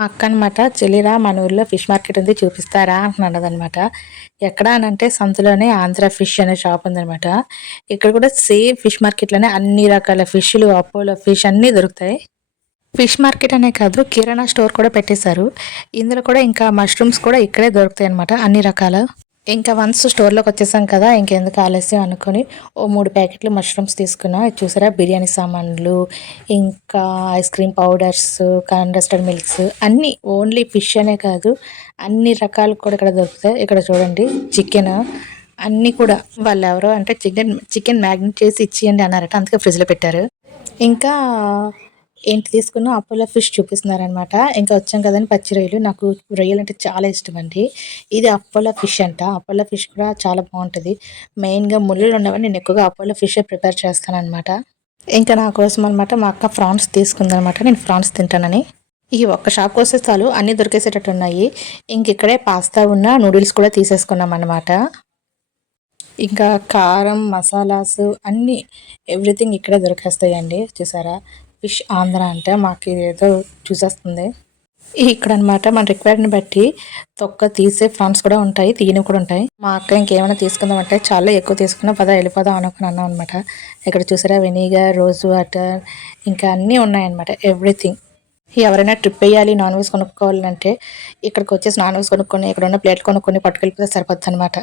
మా అక్క అనమాట చెల్లిరా మన ఊర్లో ఫిష్ మార్కెట్ ఉంది చూపిస్తారా అంటున్నాడు అనమాట ఎక్కడ అనంటే సంతలోనే ఆంధ్ర ఫిష్ అనే షాప్ ఉందనమాట. ఇక్కడ కూడా సేమ్ ఫిష్ మార్కెట్లోనే అన్ని రకాల ఫిష్లు అపోలో ఫిష్ అన్నీ దొరుకుతాయి. ఫిష్ మార్కెట్ అనే కాదు కిరాణా స్టోర్ కూడా పెట్టేశారు. ఇందులో కూడా ఇంకా మష్రూమ్స్ కూడా ఇక్కడే దొరుకుతాయి అనమాట అన్ని రకాల. ఇంకా వన్స్ స్టోర్లోకి వచ్చేసాం కదా ఇంకెందుకు ఆలస్యం అనుకొని ఓ మూడు ప్యాకెట్లు మష్రూమ్స్ తీసుకున్నా. ఇది చూసారా? బిర్యానీ సామాన్లు ఇంకా ice cream powders custard milks అన్నీ ఓన్లీ ఫిష్ అనే కాదు అన్ని రకాలు కూడా ఇక్కడ దొరుకుతాయి. ఇక్కడ చూడండి చికెన్ అన్నీ కూడా. వాళ్ళు ఎవరో అంటే చికెన్ చికెన్ మ్యాగ్నెట్ చేసి ఇచ్చేయండి అన్నారట. అందుకే ఫ్రిడ్జ్లో పెట్టారు. ఇంకా ఏంటి తీసుకున్నా అపోలో ఫిష్ చూపిస్తున్నారనమాట. ఇంకా వచ్చాం కదండి పచ్చి రొయ్యలు. నాకు రొయ్యలు అంటే చాలా ఇష్టం అండి. ఇది అపోలో ఫిష్ అంట. అపోలో ఫిష్ కూడా చాలా బాగుంటుంది. మెయిన్గా ముళ్ళు ఉండవని నేను ఎక్కువగా అపోలో ఫిష్ ప్రిపేర్ చేస్తాను అనమాట ఇంకా నా కోసం అనమాట మా అక్క ఫ్రాన్స్ తీసుకుందనమాట. నేను ఫ్రాన్స్ తింటానని. ఈ ఒక్క షాప్ వస్తే చాలు. అన్నీ దొరికేసేటట్టు ఉన్నాయి. ఇంక ఇక్కడే పాస్తా ఉన్న నూడిల్స్ కూడా తీసేసుకున్నాం అనమాట. ఇంకా కారం మసాలాస్ అన్నీ ఎవ్రీథింగ్ ఇక్కడే దొరికేస్తాయండి. చూసారా? ఫిష్ ఆంధ్ర అంటే మాకు ఏదో చూసేస్తుంది. ఇక్కడ అనమాట మన రిక్వైర్ని బట్టి తొక్క తీసే ఫ్రాన్స్ కూడా ఉంటాయి తీయని కూడా ఉంటాయి. మా అక్క ఇంకేమైనా తీసుకుందామంటే చాలా ఎక్కువ తీసుకున్నా పద వెళ్ళిపోదాం అనుకుని అన్నాం అనమాట ఇక్కడ చూసారా వెనిగర్ రోజ్ వాటర్ ఇంకా అన్నీ ఉన్నాయన్నమాట ఎవ్రీథింగ్. ఎవరైనా ట్రిప్ వేయాలి నాన్ వెజ్ కొనుక్కోవాలంటే ఇక్కడికి వచ్చేసి నాన్ వెజ్ కొనుక్కొని ఇక్కడ ఉన్న ప్లేట్ కొనుక్కొని పట్టుకెళ్ళిపోతే సరిపోద్ది అనమాట